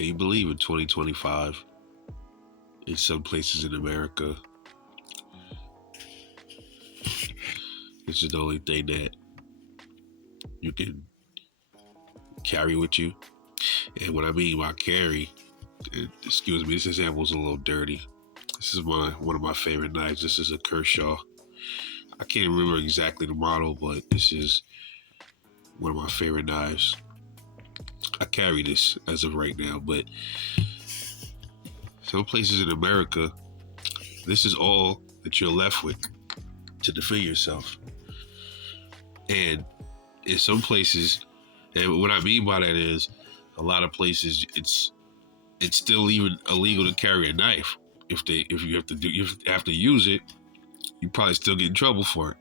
Can you believe in 2025, in some places in America, this is the only thing that you can carry with you? And what I mean by carry, excuse me, this example is a little dirty. This is one of my favorite knives. This is a Kershaw. I can't remember exactly the model, but this is one of my favorite knives. I carry this as of right now, but some places in America, this is all that you're left with to defend yourself. And in some places, and what I mean by that is, a lot of places it's still even illegal to carry a knife. If you have to use it, you probably still get in trouble for it,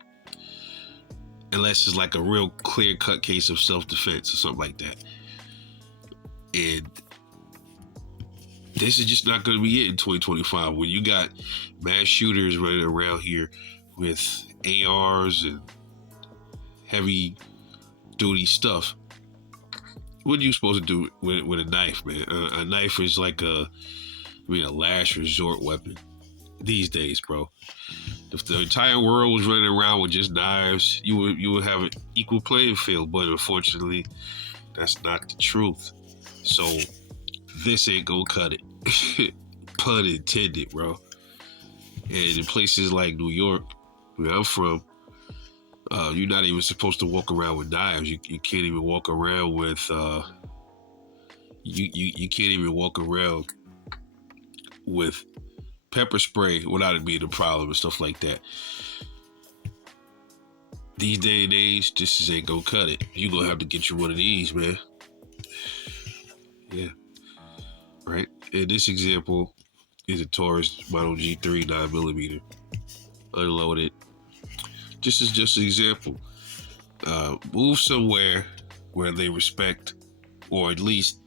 unless it's like a real clear-cut case of self-defense or something like that. And this is just not going to be it in 2025 when you got mass shooters running around here with ARs and heavy duty stuff. What are you supposed to do with a knife, man? A knife is like a last resort weapon these days, bro. If the entire world was running around with just knives, you would have an equal playing field. But unfortunately, that's not the truth. So this ain't gonna cut it. Pun intended, bro. And in places like New York, where I'm from, you're not even supposed to walk around with knives. You can't even walk around with you can't even walk around with pepper spray without it being a problem and stuff like that. These day and age, this just ain't gonna cut it. You're gonna have to get you one of these, man. Yeah. Right? And this example is a Taurus Model G3 9mm. Unloaded. This is just an example. Move somewhere where they respect, or at least,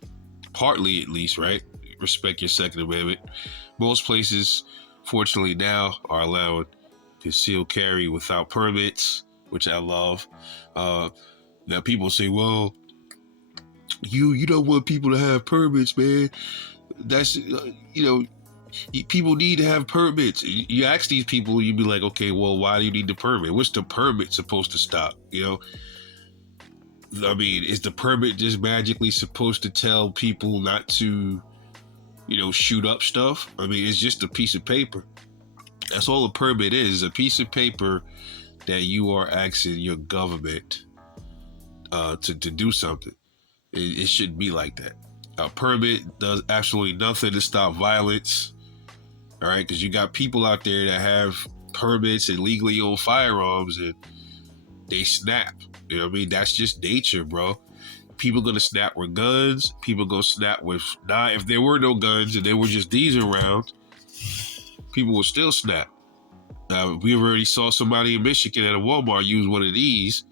partly at least, right? Respect your Second Amendment. Most places, fortunately now, are allowing concealed carry without permits, which I love. Now people say, well, you don't want people to have permits, man. That's, people need to have permits. You ask these people, you'd be like, okay, well, why do you need the permit? What's the permit supposed to stop? I mean, is the permit just magically supposed to tell people not to, shoot up stuff? I mean, it's just a piece of paper. That's all a permit is, a piece of paper that you are asking your government to do something. It shouldn't be like that. A permit does absolutely nothing to stop violence. All right, because you got people out there that have permits and legally own firearms, and they snap. You know what I mean? That's just nature, bro. People gonna snap with guns. People gonna snap with knives. If there were no guns and there were just these around, people would still snap. We already saw somebody in Michigan at a Walmart use one of these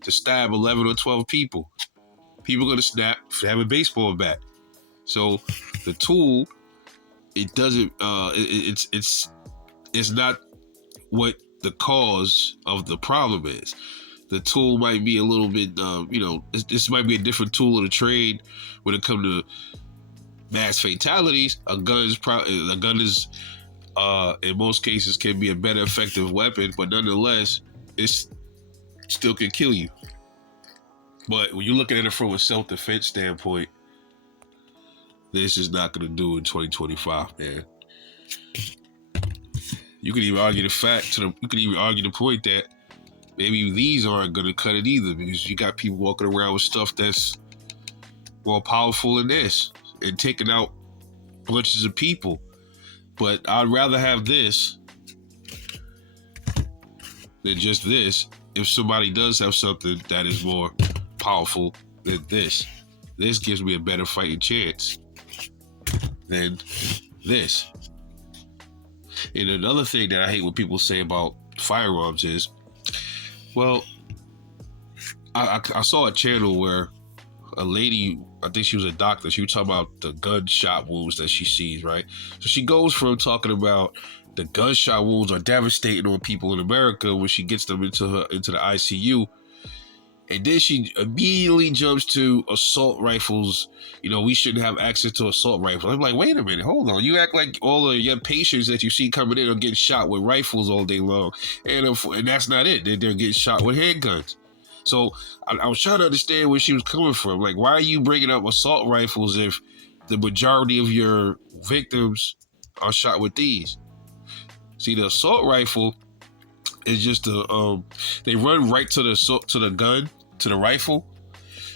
to stab 11 or 12 people. People gonna snap for having a baseball bat. So the tool, it doesn't. It's not what the cause of the problem is. The tool might be a little bit, this might be a different tool of the trade when it comes to mass fatalities. A gun is, in most cases, can be a better effective weapon, but nonetheless, it still can kill you. But when you're looking at it from a self-defense standpoint, this is not going to do in 2025, man. You could even argue the point that maybe these aren't going to cut it either, because you got people walking around with stuff that's more powerful than this and taking out bunches of people. But I'd rather have this than just this. If somebody does have something that is more powerful than this gives me a better fighting chance than this. And another thing that I hate when people say about firearms is, well, I saw a channel where a lady, I think she was a doctor, she was talking about the gunshot wounds that she sees, right? So she goes from talking about the gunshot wounds are devastating on people in America when she gets them into the ICU, And then she immediately jumps to assault rifles. You know, we shouldn't have access to assault rifles. I'm like, wait a minute, hold on. You act like all of your patients that you see coming in are getting shot with rifles all day long. And that's not it. They're getting shot with handguns. So I was trying to understand where she was coming from. Like, why are you bringing up assault rifles if the majority of your victims are shot with these? See, the assault rifle is just they run right to the gun, to the rifle,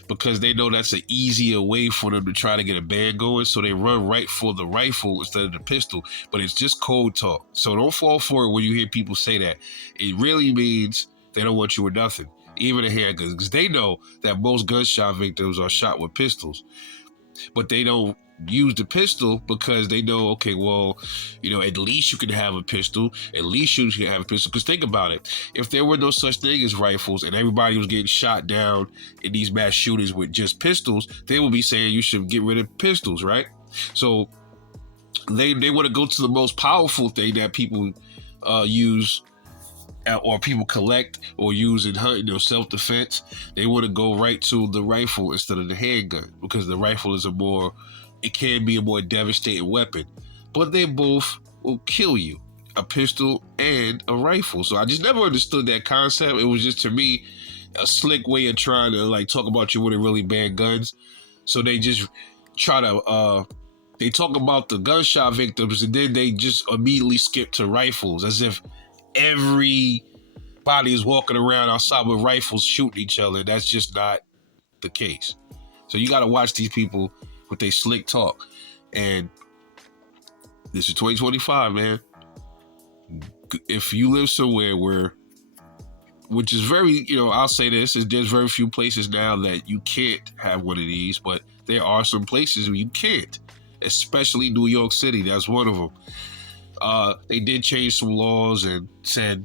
because they know that's an easier way for them to try to get a band going. So they run right for the rifle instead of the pistol. But it's just code talk. So don't fall for it when you hear people say that. It really means they don't want you with nothing, even a handgun, because they know that most gunshot victims are shot with pistols. But they don't use the pistol because they know, okay, well, you know, at least you can have a pistol. At least you can have a pistol. Because think about it. If there were no such thing as rifles and everybody was getting shot down in these mass shootings with just pistols, they would be saying you should get rid of pistols, right? So they want to go to the most powerful thing that people use or people collect or use in hunting or self-defense. They want to go right to the rifle instead of the handgun, because the rifle is it can be a more devastating weapon, but they both will kill you, a pistol and a rifle. So I just never understood that concept. It was just, to me, a slick way of trying to like talk about you wouldn't really ban guns. So they just try to they talk about the gunshot victims and then they just immediately skip to rifles, as if everybody is walking around outside with rifles shooting each other. That's just not the case. So you got to watch these people with their slick talk. And this is 2025, man. If you live somewhere which is very, you know, I'll say this, there's very few places now that you can't have one of these, but there are some places where you can't, especially New York City. That's one of them. They did change some laws and said,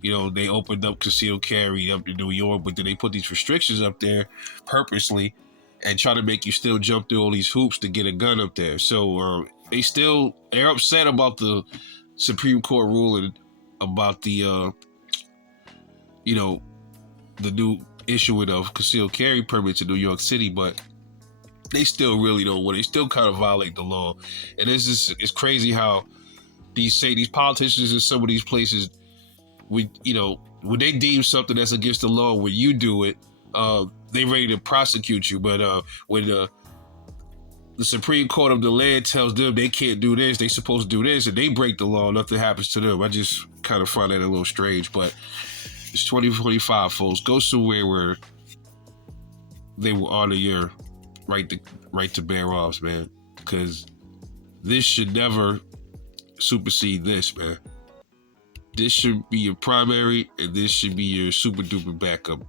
you know, they opened up concealed carry up in New York, but then they put these restrictions up there purposely and try to make you still jump through all these hoops to get a gun up there. So they're upset about the Supreme Court ruling about the, you know, the new issuing of concealed carry permits in New York City, but they still really don't want it. They still kind of violate the law. And it's crazy how these politicians in some of these places, when they deem something that's against the law, when you do it, they ready to prosecute you. But when the Supreme Court of the land tells them they can't do this, they supposed to do this, and they break the law, nothing happens to them. I just kind of find that a little strange. But it's 2025, folks. Go somewhere where they will honor your right to bear arms, man. Because this should never supersede this, man. This should be your primary, and this should be your super duper backup.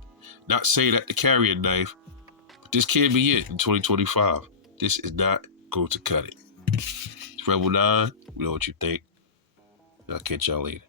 Not saying that to carry a knife, but this can't be it in 2025. This is not going to cut it. It's Rebel 9. We know what you think. I'll catch y'all later.